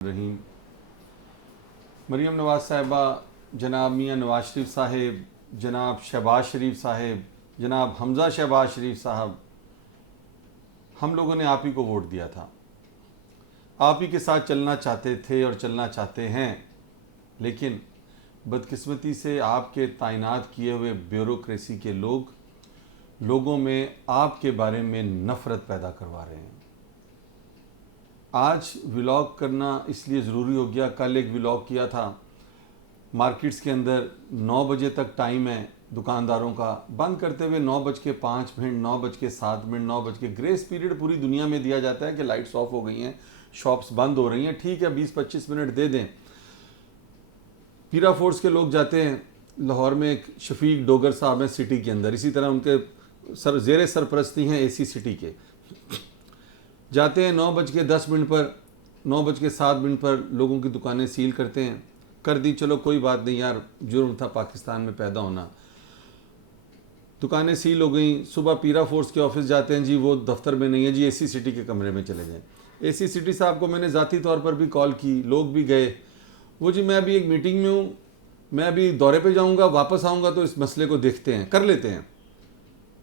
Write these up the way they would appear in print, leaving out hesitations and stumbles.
रहीम। मरीम नवाज साहिबा, जनाब मियाँ नवाज शरीफ साहिब, जनाब शहबाज शरीफ साहिब, जनाब हमज़ा शहबाज शरीफ साहब, हम लोगों ने आप ही को वोट दिया था, आप ही के साथ चलना चाहते थे और चलना चाहते हैं। लेकिन बदकिस्मती से आपके तैनात किए हुए ब्यूरोक्रेसी के लोग लोगों में आपके बारे में नफ़रत पैदा करवा रहे हैं। आज व्लॉग करना इसलिए ज़रूरी हो गया, कल एक व्लॉग किया था। मार्केट्स के अंदर 9 बजे तक टाइम है दुकानदारों का, बंद करते हुए 9:05, 9:07, 9 ग्रेस पीरियड पूरी दुनिया में दिया जाता है कि लाइट्स ऑफ हो गई हैं, शॉप्स बंद हो रही हैं, ठीक है 20-25 मिनट दे दें। पीरा फोर्स के लोग जाते हैं, लाहौर में एक शफीक डोगर साहब हैं सिटी के अंदर, इसी तरह उनके ज़ेर सरपरस्ती हैं एसी सिटी के, जाते हैं 9:10 पर, 9:07 पर लोगों की दुकानें सील करते हैं। कर दी, चलो कोई बात नहीं यार, जुर्म था पाकिस्तान में पैदा होना। दुकानें सील हो गई। सुबह पीरा फोर्स के ऑफिस जाते हैं, जी वो दफ्तर में नहीं है, जी एसी सिटी के कमरे में चले जाएं। एसी सिटी साहब को मैंने ज़ाती तौर पर भी कॉल की, लोग भी गए। वो जी मैं अभी एक मीटिंग में हूँ, मैं अभी दौरे पे जाऊँगा, वापस आऊँगा तो इस मसले को देखते हैं, कर लेते हैं।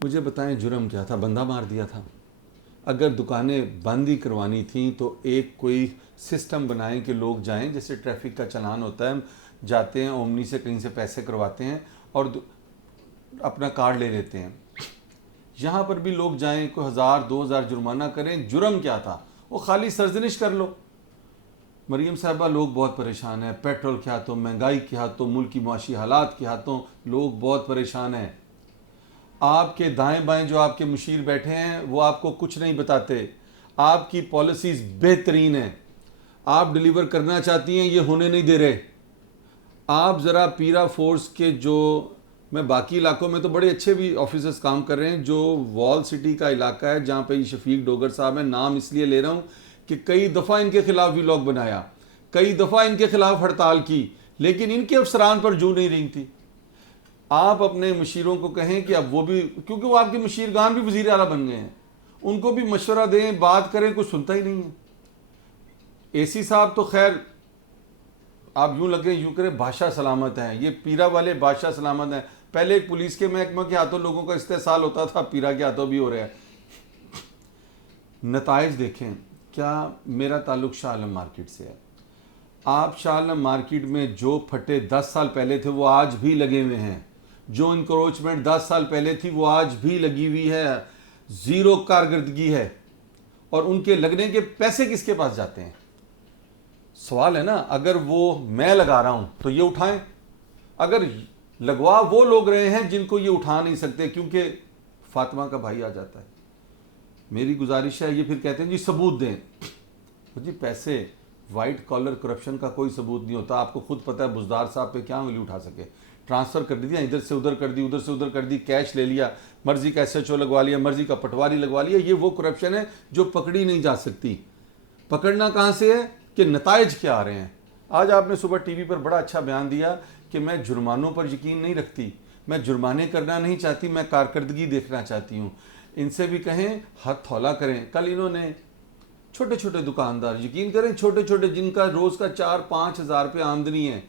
मुझे बताएं जुर्म क्या था? बंदा मार दिया था। अगर दुकानें बंद ही करवानी थी तो एक कोई सिस्टम बनाएं कि लोग जाएं, जैसे ट्रैफिक का चालान होता है, जाते हैं ओमनी से कहीं से पैसे करवाते हैं और अपना कार्ड ले लेते हैं। यहाँ पर भी लोग जाएं, कोई 1000-2000 जुर्माना करें, जुर्म क्या था? वो खाली सरजनिश कर लो। मरीम साहिबा, लोग बहुत परेशान हैं, पेट्रोल के हाथों, महंगाई के हाथों, मुल्क की मुआशी हालात के हाथों लोग बहुत परेशान हैं। आपके दाएं बाएं जो आपके मुशीर बैठे हैं वो आपको कुछ नहीं बताते। आपकी पॉलिसीज़ बेहतरीन हैं, आप डिलीवर करना चाहती हैं, ये होने नहीं दे रहे। आप ज़रा पीरा फोर्स के जो, मैं बाकी इलाकों में तो बड़े अच्छे भी ऑफिसर्स काम कर रहे हैं, जो वॉल सिटी का इलाका है जहाँ पे ये शफीक डोगर साहब हैं, नाम इसलिए ले रहा हूँ कि कई दफ़ा इनके खिलाफ व्लॉग बनाया, कई दफ़ा इनके खिलाफ हड़ताल की, लेकिन इनके अफसरान पर जू नहीं रही थी। आप अपने मुशीरों को कहें कि अब वो भी, क्योंकि वो आपके मुशीरगान भी वज़ीर आला बन गए हैं, उनको भी मशवरा दें, बात करें, कुछ सुनता ही नहीं है। एसी साहब तो खैर आप यूँ लगे यूँ करें बादशाह सलामत हैं, ये पीरा वाले बादशाह सलामत हैं। पहले एक पुलिस के महकमा के हाथों लोगों का इस्तेसाल होता था, पीरा के हाथों भी हो रहा है। नताइज देखें। क्या मेरा ताल्लुक शाह आलम मार्केट से है, आप शाह आलम मार्केट में जो फटे 10 साल पहले थे वो आज भी लगे हुए हैं, जो इंक्रोचमेंट 10 साल पहले थी वो आज भी लगी हुई है, ज़ीरो कारकर्दगी है। और उनके लगने के पैसे किसके पास जाते हैं? सवाल है ना। अगर वो मैं लगा रहा हूँ तो ये उठाएं, अगर लगवा वो लोग रहे हैं जिनको ये उठा नहीं सकते, क्योंकि फातिमा का भाई आ जाता है। मेरी गुजारिश है, ये फिर कहते हैं जी सबूत दें। तो जी पैसे, वाइट कॉलर करप्शन का कोई सबूत नहीं होता। आपको खुद पता है बुजदार साहब पे क्या उंगली उठा सके, ट्रांसफ़र कर दिया, इधर से उधर कर दी, उधर से उधर कर दी, कैश ले लिया, मर्जी का SHO लगवा लिया, मर्जी का पटवारी लगवा लिया। ये वो करप्शन है जो पकड़ी नहीं जा सकती। पकड़ना कहाँ से है कि नताइज क्या आ रहे हैं। आज आपने सुबह टीवी पर बड़ा अच्छा बयान दिया कि मैं जुर्मानों पर यकीन नहीं रखती, मैं जुर्माने करना नहीं चाहती, मैं कारकर्दगी देखना चाहती हूँ। इनसे भी कहें हाथ हौला करें। कल इन्होंने छोटे छोटे दुकानदार, यकीन करें छोटे छोटे, जिनका रोज़ का 4-5 हज़ार रुपये आमदनी है,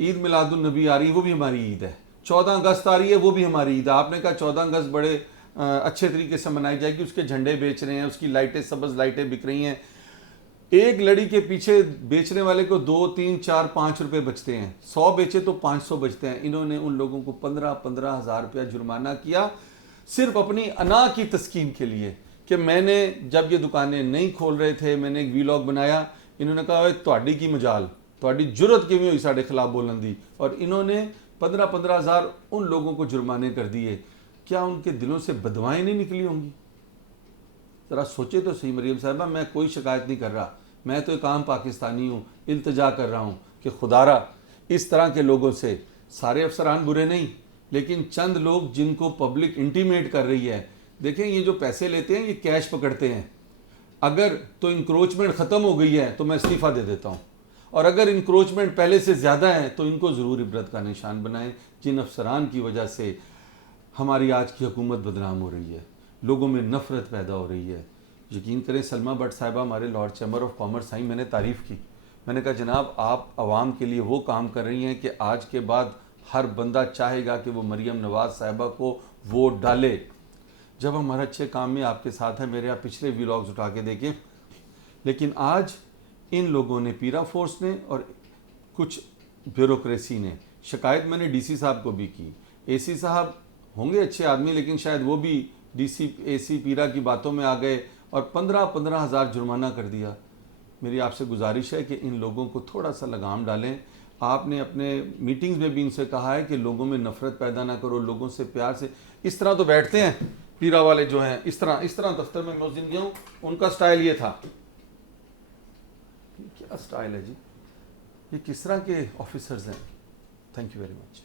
ईद मिलादुन नबी आ रही है, वो भी हमारी ईद है, 14 अगस्त आ रही है, वो भी हमारी ईद है। आपने कहा 14 अगस्त बड़े अच्छे तरीके से मनाई जाएगी, उसके झंडे बेच रहे हैं, उसकी लाइटें, सब्ज़ लाइटें बिक रही हैं। एक लड़ी के पीछे बेचने वाले को 2, 3, 4, 5 रुपये बचते हैं, 100 बेचे तो 500 बचते हैं। इन्होंने उन लोगों को 15-15 हज़ार रुपया जुर्माना किया, सिर्फ अपनी अना की तस्कीन के लिए कि मैंने जब ये दुकानें नहीं खोल रहे थे, मैंने एक व्लॉग बनाया। इन्होंने कहा ਤੁਹਾਡੀ की मजाल, ਤੁਹਾਡੀ जुरत किवें हुई साढ़े खिलाफ बोलन दी, और इन्होंने 15-15 हज़ार उन लोगों को जुर्माने कर दिए। क्या उनके दिलों से बदवाएं नहीं निकली होंगी? ज़रा सोचे तो सही। मरीम साहिबा, मैं कोई शिकायत नहीं कर रहा, मैं तो एक आम पाकिस्तानी हूँ, इल्तिजा कर रहा हूँ कि खुदारा इस तरह के लोगों से, सारे अफसरान बुरे नहीं, लेकिन चंद लोग जिनको पब्लिक इंटीमेट कर रही है। देखें, ये जो पैसे लेते हैं ये कैश पकड़ते हैं। अगर तो इंक्रोचमेंट ख़त्म हो गई है तो मैं इस्तीफ़ा दे देता हूँ, और अगर इंक्रोचमेंट पहले से ज़्यादा है तो इनको ज़रूर इबरत का निशान बनाएं, जिन अफसरान की वजह से हमारी आज की हुकूमत बदनाम हो रही है, लोगों में नफ़रत पैदा हो रही है। یقین کریں سلمہ بٹ صاحبہ ہمارے لارڈ چیمبر آف کامرس آئیں، میں نے تعریف کی، میں نے کہا جناب آپ عوام کے لیے وہ کام کر رہی ہیں کہ آج کے بعد ہر بندہ چاہے گا کہ وہ مریم نواز صاحبہ کو ووٹ ڈالے۔ جب ہمارا اچھے کام میں آپ کے ساتھ ہیں، میرے آپ پچھلے ویلاگز اٹھا کے دیکھیں، لیکن آج ان لوگوں نے پیرا فورس نے اور کچھ بیوروکریسی نے، شکایت میں نے ڈی سی صاحب کو بھی کی، اے سی صاحب ہوں گے اچھے آدمی لیکن شاید وہ بھی ڈی سی اے سی پیرا کی باتوں میں آ گئے اور 15,000 جرمانہ کر دیا۔ میری آپ سے گزارش ہے کہ ان لوگوں کو تھوڑا سا لگام ڈالیں۔ آپ نے اپنے میٹنگز میں بھی ان سے کہا ہے کہ لوگوں میں نفرت پیدا نہ کرو، لوگوں سے پیار سے، اس طرح تو بیٹھتے ہیں پیرا والے جو ہیں، اس طرح دفتر میں اس دن گیا ہوں، ان کا سٹائل یہ تھا۔ کیا سٹائل ہے جی، یہ کس طرح کے آفیسرز ہیں؟ Thank you very much.